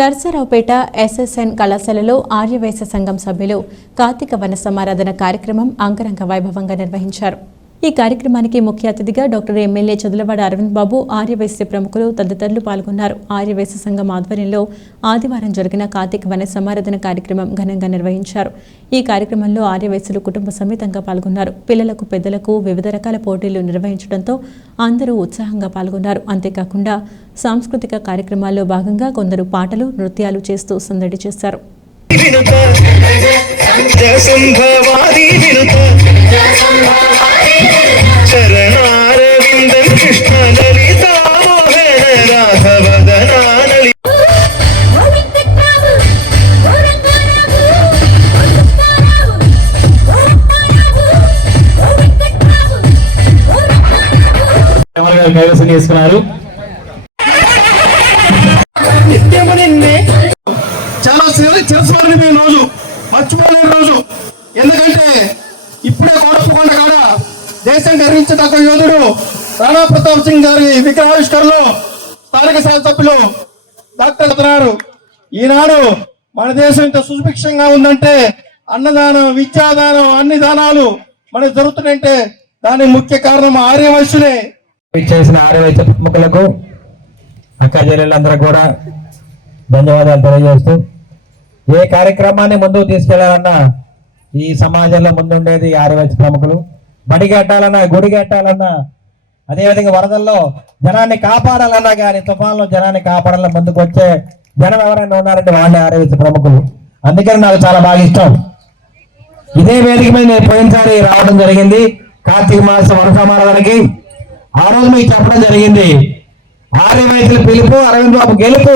Narasaraopet SSN కళాశాలలో ఆర్యవైశ్య సంఘం సభ్యులు కార్తీక వన సమారాధన కార్యక్రమం అంగరంగ వైభవంగా నిర్వహించారు. ఈ కార్యక్రమానికి ముఖ్య అతిథిగా డాక్టర్ ఎమ్మెల్యే చదులవాడ అరవింద్ బాబు ఆర్యవైశ్య ప్రముఖులు తదితరులు పాల్గొన్నారు. ఆర్యవైశ్య సంఘం ఆధ్వర్యంలో ఆదివారం జరిగిన కార్తీక వన సమారాధన కార్యక్రమం ఘనంగా నిర్వహించారు. ఈ కార్యక్రమంలో ఆర్యవైశ్యులు కుటుంబ సమేతంగా పాల్గొన్నారు. పిల్లలకు పెద్దలకు వివిధ రకాల పోటీలు నిర్వహించడంతో అందరూ ఉత్సాహంగా పాల్గొన్నారు. అంతేకాకుండా సాంస్కృతిక కార్యక్రమాల్లో భాగంగా కొందరు పాటలు నృత్యాలు చేస్తూ సందడి చేశారు. కమల్ గారు కైవసం చేసుకున్నారు. నిత్యము నిన్నే. చాలా చిరస్మరణీయ రోజు. మర్చిపోలేని రోజు. ఎందుకంటే ఇప్పుడే కోడప్పకొండ కాడ దేశం గర్వించదగ్గ యోధుడు రాణా ప్రతాప్ సింగ్ గారి విగ్రహావిష్కరణలో స్థానిక శాసనసభ్యులు డాక్టర్ ఈనాడు మన దేశం ఇంత సుభిక్షంగా ఉందంటే అన్నదానం విద్యాదానం అన్ని దానాలు మనకు జరుగుతున్నాయంటే దానికి ముఖ్య కారణం ఆర్యవైశ్యులే. ఇచ్చేసిన ఆరవైద్య ప్రముఖులకు అక్క కూడా ధన్యవాదాలు తెలియజేస్తూ ఏ కార్యక్రమాన్ని ముందుకు తీసుకెళ్ళాలన్నా ఈ సమాజంలో ముందుండేది ఆరవైద్య ప్రముఖులు. బడి కట్టాలన్నా గుడి కట్టాలన్నా అదేవిధంగా వరదల్లో జనాన్ని కాపాడాలన్నా కానీ తుఫాన్లో జనాన్ని కాపాడాలన్నా ముందుకు వచ్చే జనం ఎవరైనా ఉన్నారంటే వాళ్ళే ఆరవైద్య ప్రముఖులు. అందుకని నాకు చాలా బాగా ఇష్టం. ఇదే వేదిక మీద నేను పోయినసారి రావడం జరిగింది. కార్తీక మాస వరసమారాధనకి ఆ రోజు మీకు చెప్పడం జరిగింది. ఆర్య రైతుల పిలుపు అరవింద్ బాబు గెలుపు.